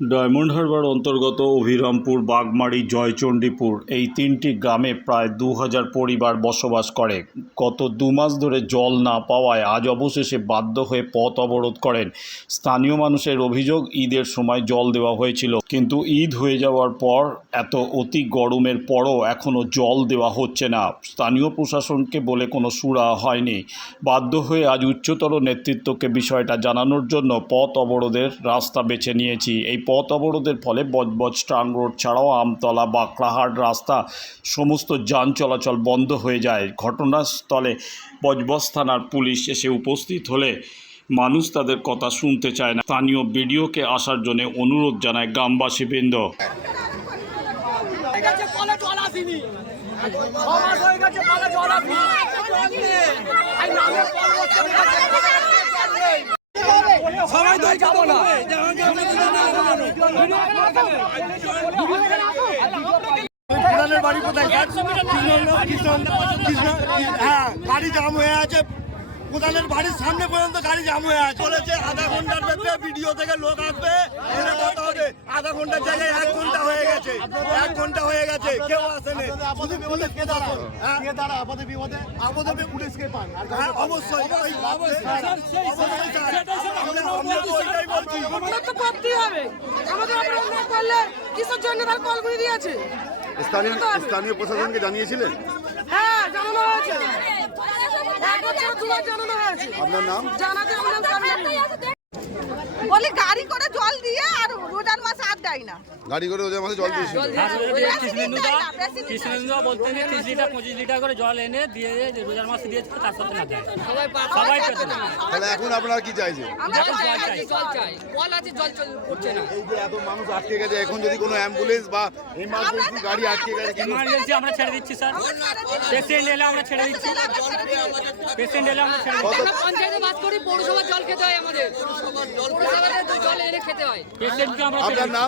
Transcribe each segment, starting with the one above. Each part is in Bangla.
Diamond Harbour অন্তর্গত অভিরামপুর, বাগমারি, জয়চণ্ডীপুর এই তিনটি গ্রামে প্রায় দু হাজার পরিবার বসবাস করে। গত দু মাস ধরে জল না পাওয়ায় আজ অবশেষে বাধ্য হয়ে পথ অবরোধ করেন। স্থানীয় মানুষের অভিযোগ, ঈদের সময় জল দেওয়া হয়েছিল। কিন্তু ঈদ হয়ে যাওয়ার পর এত অতি গরমের পরও এখনও জল দেওয়া হচ্ছে না। স্থানীয় প্রশাসনকে বলে কোনো সুরা হয়নি। বাধ্য হয়ে আজ উচ্চতর নেতৃত্বকে বিষয়টা জানানোর জন্য পথ অবরোধের রাস্তা বেছে নিয়েছি। এই পথ অবরোধের ফলে বজবজ ট্রাং রোড ছাড়াও আমতলা বাঁকড়াহাট রাস্তা সমস্ত যান চলাচল বন্ধ হয়ে যায়। ঘটনাস্থলে বজবজ থানার পুলিশ এসে উপস্থিত হলে মানুষ তাদের কথা শুনতে চায় না। স্থানীয় বিডিওকে আসার জন্য অনুরোধ জানায় জল নেই। সবাই তো যাব না। প্রধানের বাড়ি কোথায়? হ্যাঁ গাড়ি জাম হয়ে আছে। প্রধানের বাড়ির সামনে পর্যন্ত গাড়ি জাম হয়ে আছে। বলেছে আধা ঘণ্টার মধ্যে ভিডিও থেকে লোক আসবে। কথা হবে। আধা ঘণ্টার জায়গায় এক ঘণ্টা হয়ে গেছে এক ঘণ্টা হয়ে গেছে কেউ আসেনি পুলিশ কে দাঁড়া কে দাঁড়া আপদে বিপদে আপদে পান হ্যাঁ অবশ্যই। আমরা তো করতেই হবে আমাদের না করলে কিসের জন্য তার দিয়েছে স্থানীয় স্থানীয় প্রশাসনকে জানিয়েছিলেন হ্যাঁ জানানো হয়েছে এক বছর দুবার জানানো হয়েছে আপনার নাম জানাতে বলি গাড়ি করে জল দিয়ে আর রোজার মাসে আর দেয় না। গাড়ি করে ওদের মাঝে জল দিয়েছিল বেশি দিন দেয় না, বেশি দিন দেয় না। কৃষ্ণেন্দুদা বলতেন যে তিরিশ লিটার পঁচিশ লিটার করে জল এনে দিয়ে রোজার মাসে দিয়েছে তার সাথে না দেয় সবাই পেতে না। তাহলে এখন আপনারা কি চাইছেন? এখন জল চাই। জল চাই। কল আছে জল চল করছে না। এই যে এত মানুষ আটকে গেছে এখন যদি কোনো অ্যাম্বুলেন্স বা ইমার্জেন্সি গাড়ি আটকে গেছে ইমার্জেন্সি আমরা ছেড়ে দিচ্ছি স্যার পেশেন্ট এলে আমরা ছেড়ে দিচ্ছি। পেশেন্ট এলে আমরা ছেড়ে দিচ্ছি। পঞ্চায়েতে বাস করি পৌরসভার জল খেতে হয় আমাদের। পৌরসভাতে জল এনে খেতে হয়। পেশেন্টকে আমরা আপনার নাম?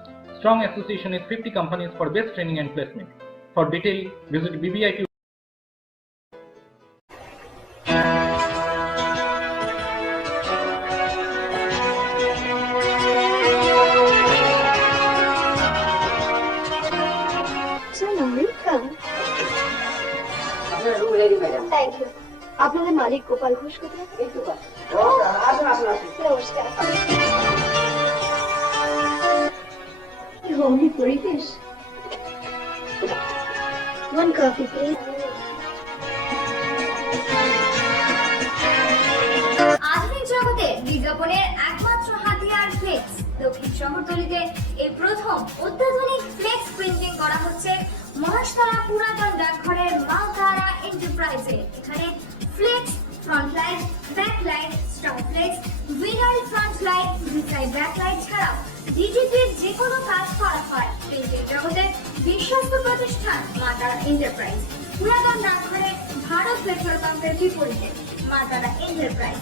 Strong association with 50 companies for best training and placement. For detail, visit BBIT thank you আপনাদের মালিক গোপাল ঘোষ কোথায় নমস্কার হোমলি পরিবেশ One coffee, please. আধুনিক জগতে বিজ্ঞাপনের একমাত্র হাতিয়ার ফ্লেক্স দক্ষিণ শহরতলিতে এই প্রথম অত্যাধুনিক ফ্লেক্স প্রিন্টিং করা হচ্ছে মহাশতলা পুরাতন ডাকঘরের মালতারা এন্টারপ্রাইজে এখানে flex front light back light star flex winner light ভিসাই back light ছাড়াও ডিজিটির যে কোনো কাজ করা হয় প্রিন্টের জগতের বিশ্বস্ত প্রতিষ্ঠান মাতারা এন্টারপ্রাইজ। পুরাতন ডাকঘরে ভারত পেট্রোল পাম্পের বিপরীতে মাতারা এন্টারপ্রাইজ।